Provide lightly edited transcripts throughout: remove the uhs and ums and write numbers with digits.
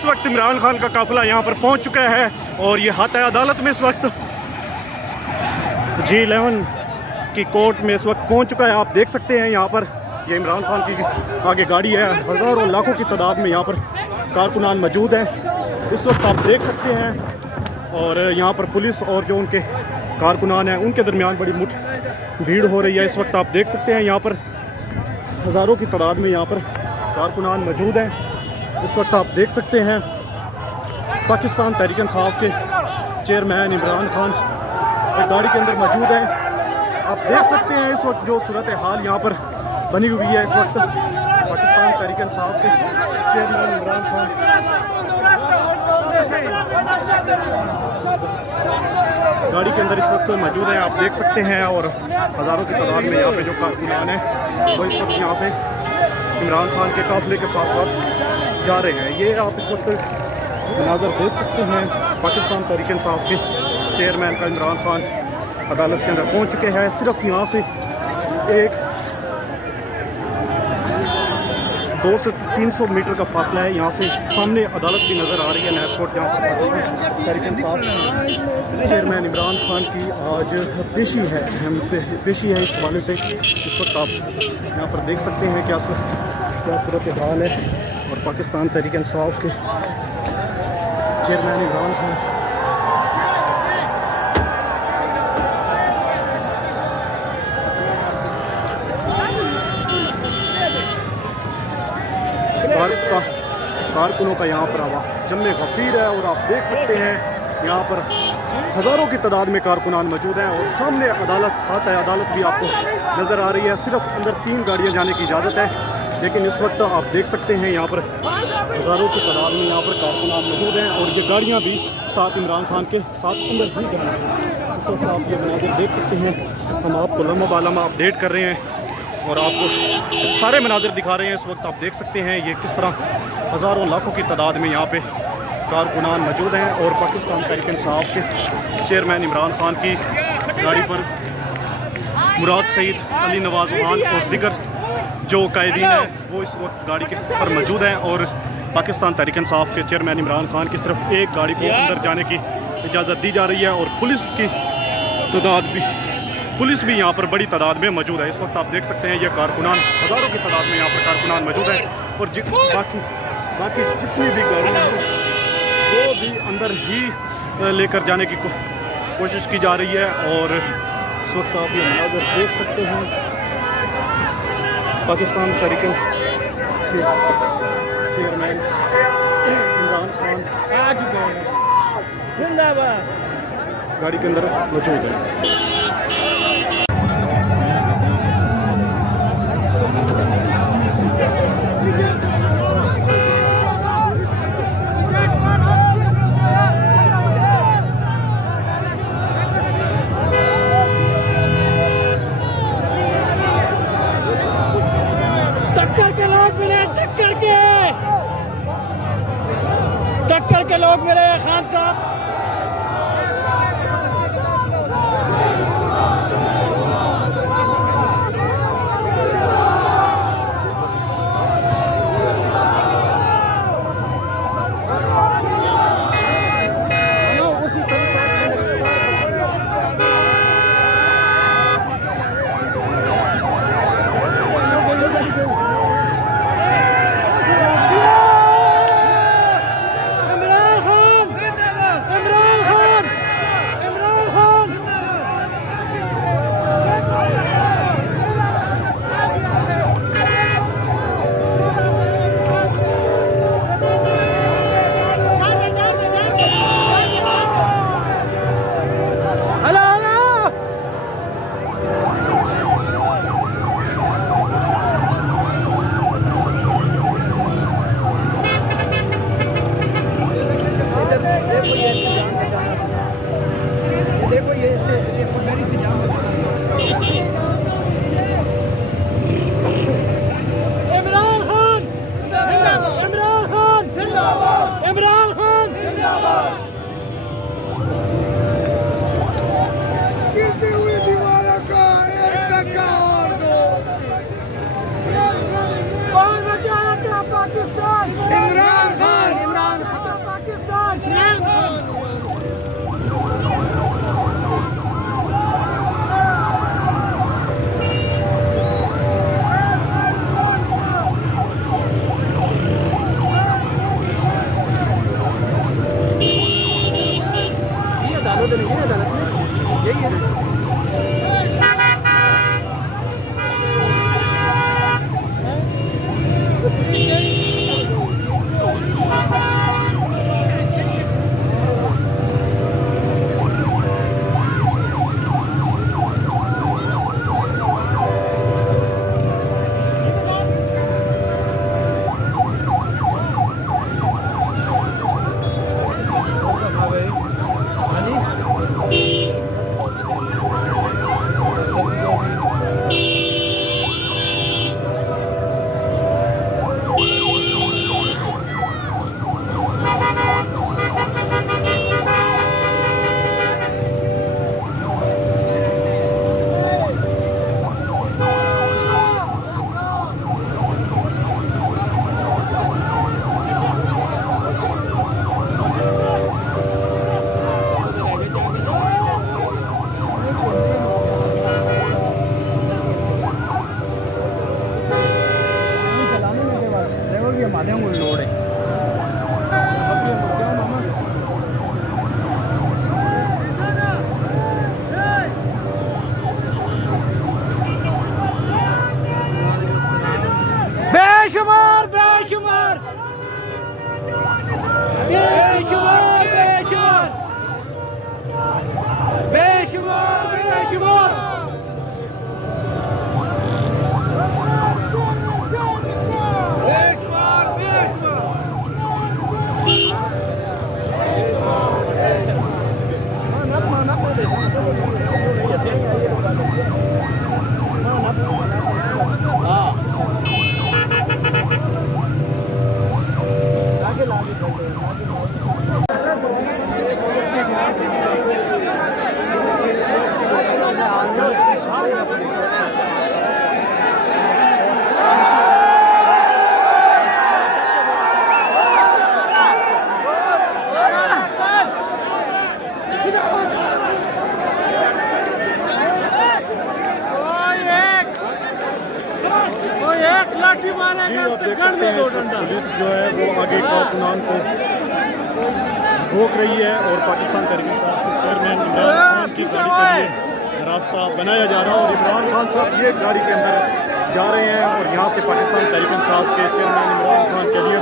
इस वक्त इमरान खान का काफिला यहाँ पर पहुँच चुका है और ये हाथ अदालत में इस वक्त G11 की कोर्ट में इस वक्त पहुँच चुका है। आप देख सकते हैं यहाँ पर ये इमरान खान की आगे गाड़ी है। हज़ारों लाखों की तादाद में यहाँ पर कारकुनान मौजूद हैं इस वक्त आप देख सकते हैं। और यहाँ पर पुलिस और जो उनके कारकुनान हैं उनके दरमियान बड़ी भीड़ हो रही है इस वक्त। आप देख सकते हैं यहाँ पर हज़ारों की तादाद में यहाँ पर कारकुनान मौजूद हैं इस वक्त। आप देख सकते हैं पाकिस्तान तहरीक इंसाफ के चेयरमैन इमरान खान गाड़ी के अंदर मौजूद हैं। आप देख सकते हैं इस वक्त जो सूरत हाल यहाँ पर बनी हुई है इस वक्त। पाकिस्तान तहरीक इंसाफ के चेयरमैन इमरान खान गाड़ी के अंदर इस वक्त मौजूद हैं। आप देख सकते हैं और हज़ारों की तादाद में यहाँ पे जो कारकुनान हैं वो इस वक्त यहाँ से इमरान खान के काफिले के साथ साथ जा रहे हैं। ये आप इस वक्त मनाज़र देख सकते हैं। पाकिस्तान तहरीक इंसाफ के चेयरमैन का इमरान खान अदालत के अंदर पहुँच चुके हैं। सिर्फ यहाँ से एक 200 से 300 मीटर का फासला है। यहाँ से सामने अदालत भी नज़र आ रही है नैब कोर्ट, जहाँ पर तहरीक इंसाफ चेयरमैन इमरान खान की आज पेशी है, अहम पेशी है। इस हवाले से इस वक्त आप यहाँ पर देख सकते हैं क्या सूरत हाल है। और पाकिस्तान तहरीक इंसाफ के चेयरमैन इमरान खान कारकुनों का यहाँ पर हवा जम्मे गफीर है। और आप देख सकते हैं यहाँ पर हज़ारों की तादाद में कारकुनान मौजूद हैं। और सामने अदालत भी आपको नज़र आ रही है। सिर्फ अंदर 3 गाड़ियाँ जाने की इजाज़त है, लेकिन इस वक्त आप देख सकते हैं यहाँ पर हज़ारों की तादाद में यहाँ पर कारकुनान मौजूद हैं। और ये गाड़ियाँ भी साथ इमरान खान के साथ अंदर ही जाना है। इस वक्त आप ये मनाज़िर देख सकते हैं। हम आपको लम्हा बालमा अपडेट कर रहे हैं और आपको सारे मनाज़िर दिखा रहे हैं। इस वक्त आप देख सकते हैं ये किस तरह हज़ारों लाखों की तादाद में यहाँ पे कारकुनान मौजूद हैं। और पाकिस्तान तहरीक इंसाफ के चेयरमैन इमरान खान की गाड़ी पर मुराद सईद, अली नवाज़ खान और दिगर जो कायदीन हैं वो इस वक्त गाड़ी के पर मौजूद हैं। और पाकिस्तान तहरीक इंसाफ के चेयरमैन इमरान खान की सिर्फ एक गाड़ी को अंदर जाने की इजाज़त दी जा रही है। और पुलिस भी यहाँ पर बड़ी तादाद में मौजूद है। इस वक्त आप देख सकते हैं ये कारकुनान हज़ारों की तादाद में यहाँ पर कारकुनान मौजूद हैं। और बाकी जितनी भी गाड़ियाँ हैं वो भी अंदर ही लेकर जाने की कोशिश की जा रही है। और इस वक्त आप ये मनाज़िर देख सकते हैं पाकिस्तान तहरीक के चेयरमैन इमरान खान गाड़ी के अंदर मौजूद है। टक्कर के लोग मिले खान साहब। लाठी मारेगा आप देख सकते हैं पुलिस जो है वो आगे कारकुनान को रोक रही है और पाकिस्तान तहरीक इंसाफ के चेयरमैन इमरान खान की गाड़ी के लिए रास्ता बनाया जा रहा है और इमरान खान साहब ये गाड़ी के अंदर जा रहे हैं और यहाँ से पाकिस्तान तहरीक इंसाफ के चेयरमैन इमरान खान के लिए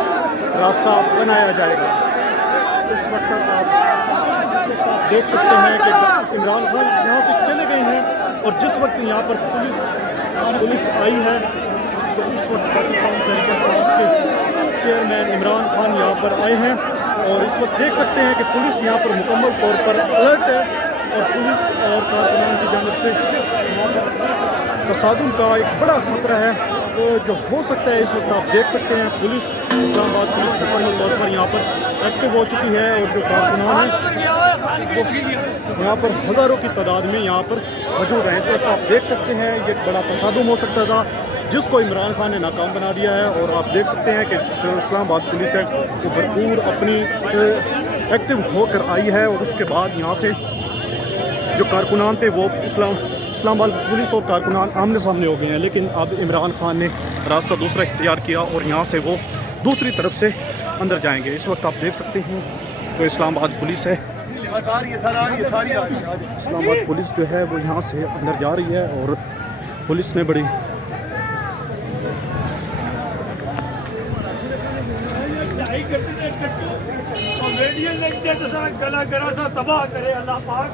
रास्ता बनाया जाएगा। इस वक्त आप देख सकते हैं कि इमरान खान यहाँ से चले गए हैं और जिस वक्त यहाँ पर पुलिस आई है तो उस वक्त पाकिस्तान तहरीक इंसाफ के चेयरमैन इमरान खान यहाँ पर आए हैं और इस वक्त देख सकते हैं कि पुलिस यहाँ पर मुकम्मल तौर पर अलर्ट है और पुलिस और कारकुनान की जानिब से तसादुम का एक बड़ा खतरा है तो जो हो सकता है। इस वक्त आप देख सकते हैं पुलिस इस्लामाबाद पुलिस मुकम्मल तौर पर यहाँ पर एक्टिव हो चुकी है और जो कारकुनान है वो यहाँ पर हज़ारों की तादाद में यहाँ पर मौजूद हैं। इस वक्त आप देख सकते हैं ये बड़ा तसादुम हो सकता था जिसको इमरान खान ने नाकाम बना दिया है और आप देख सकते हैं कि जो इस्लामाबाद पुलिस है वो भरपूर अपनी एक्टिव होकर आई है और उसके बाद यहाँ से जो कारकुनान थे वो इस्लामाबाद पुलिस और कारकुनान आमने सामने हो गए हैं, लेकिन अब इमरान खान ने रास्ता दूसरा इख्तियार किया और यहाँ से वो दूसरी तरफ से अंदर जाएंगे। इस वक्त आप देख सकते हैं वो इस्लामाबाद पुलिस है, इस्लामाबाद पुलिस जो है वो यहाँ से अंदर जा रही है और पुलिस ने बड़ी तबाह करे अल्लाह पाक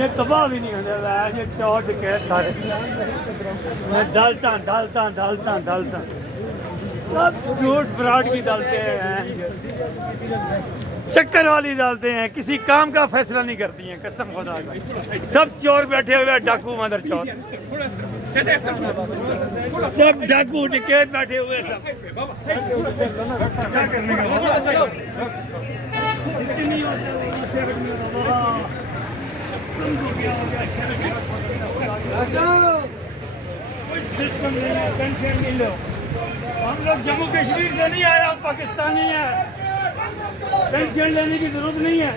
ये तबाह भी नहीं होने वाला ये चौड़ के सारे डालता सब झूठ फ्रॉड की डालते हैं, चक्कर वाली डालते हैं, किसी काम का फैसला नहीं करती हैं। कसम खुदा की सब चोर बैठे हुए डाकू मदर चौर सब डाकू टिकट बैठे हुए सब पेंशन नहीं लो। हम लोग जम्मू कश्मीर से नहीं आए, हम पाकिस्तानी हैं, पेंशन लेने की जरूरत नहीं है।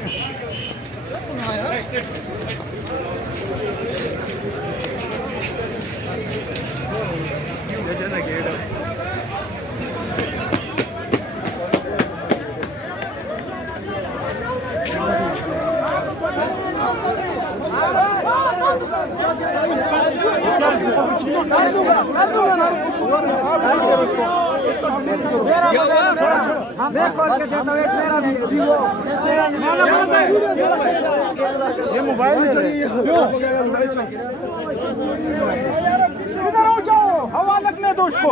ये मोबाइल इधर हो जाओ, हवा लगने दो उसको।